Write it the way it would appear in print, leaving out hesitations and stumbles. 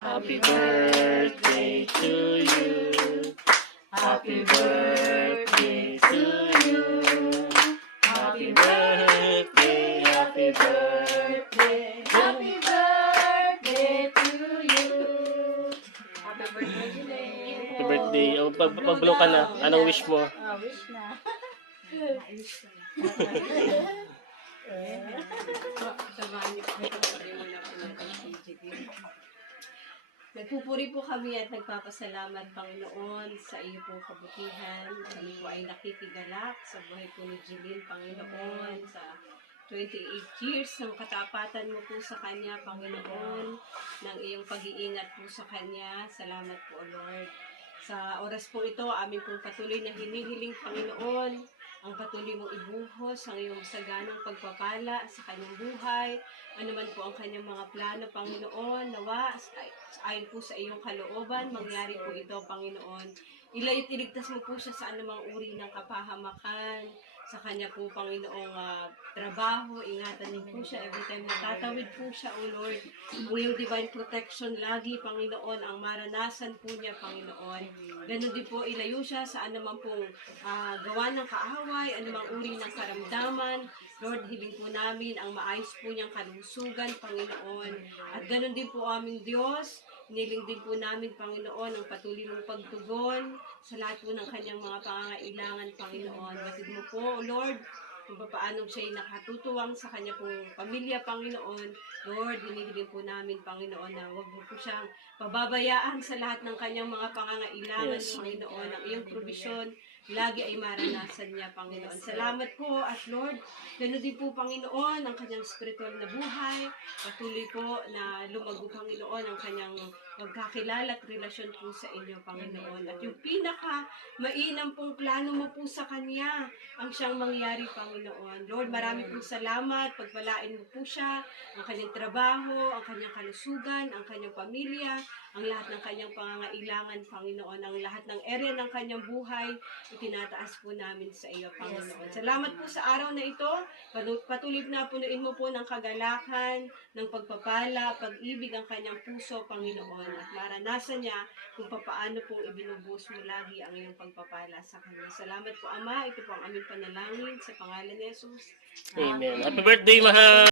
Happy birthday to you. Happy birthday to you. Happy birthday, happy birthday. Happy birthday to you. Happy birthday, Jillian. Happy birthday. O, pag-blow ka na. Anong wish mo? Wish na. Nagpupuri po kami at nagpapasalamat, Panginoon, sa iyo pong kabutihan. Kami po ay nakikigalak sa buhay po ni Jillian, Panginoon, sa 28 years ng katapatan mo po sa kanya, Panginoon, ng iyong pag-iingat po sa kanya. Salamat po, Lord. Sa oras po ito, amin pong patuloy na hinihiling, Panginoon, ang patuloy mong ibuhos, ang iyong saganang pagpapala sa kanyang buhay, ano man po ang kanyang mga plano, Panginoon, nawa, ayon po sa iyong kalooban, mangyari po ito, Panginoon. Ilayo't iligtas mo po siya sa anumang uri ng kapahamakan, sa kanya po, Panginoong trabaho, ingatan niyo po siya every time natatawid po siya, O Lord. Ang iyong divine protection lagi, Panginoon, ang maranasan po niya, Panginoon. Ganun din po, ilayo siya sa anumang pong gawa ng kaaway, anumang uri ng karamdaman. Lord, hiling po namin ang maayos po niyang kalusugan, Panginoon. At ganun din po aming Diyos, hiniling din po namin, Panginoon, ang patuloy mong pagtugon sa lahat po ng kanyang mga pangangailangan, Panginoon. Batid mo po, O Lord, kung paano siya'y nakatutuwang sa kanya pong pamilya, Panginoon. Lord, hinihiling po namin, Panginoon, na huwag mo po siyang pababayaan sa lahat ng kanyang mga pangangailangan, Panginoon. Ang iyong provision, lagi ay maranasan niya, Panginoon. Salamat po at Lord, ganoon din po, Panginoon, ang kanyang spiritual na buhay. Patuloy po na lumago, Panginoon, ang kanyang magkakilala at relasyon po sa inyo, Panginoon. At yung mainam pong plano mo po sa kanya, ang siyang mangyari, Panginoon. Lord, marami pong salamat, pagpalain mo po siya, ang kanyang trabaho, ang kanyang kalusugan, ang kanyang pamilya, ang lahat ng kanyang pangangailangan, Panginoon, ang lahat ng area ng kanyang buhay, itinataas po namin sa iyo, Panginoon. Salamat po sa araw na ito, patuloy na punuin mo po ng kagalakan, ng pagpapala, pag-ibig ang kanyang puso, Panginoon, at maranasan niya kung paano pong ibinubuhos mo lagi ang iyong pagpapala sa kanya. Salamat po, Ama. Ito po ang aming panalangin sa pangalan ni Jesus. Amen. Happy birthday, mahal!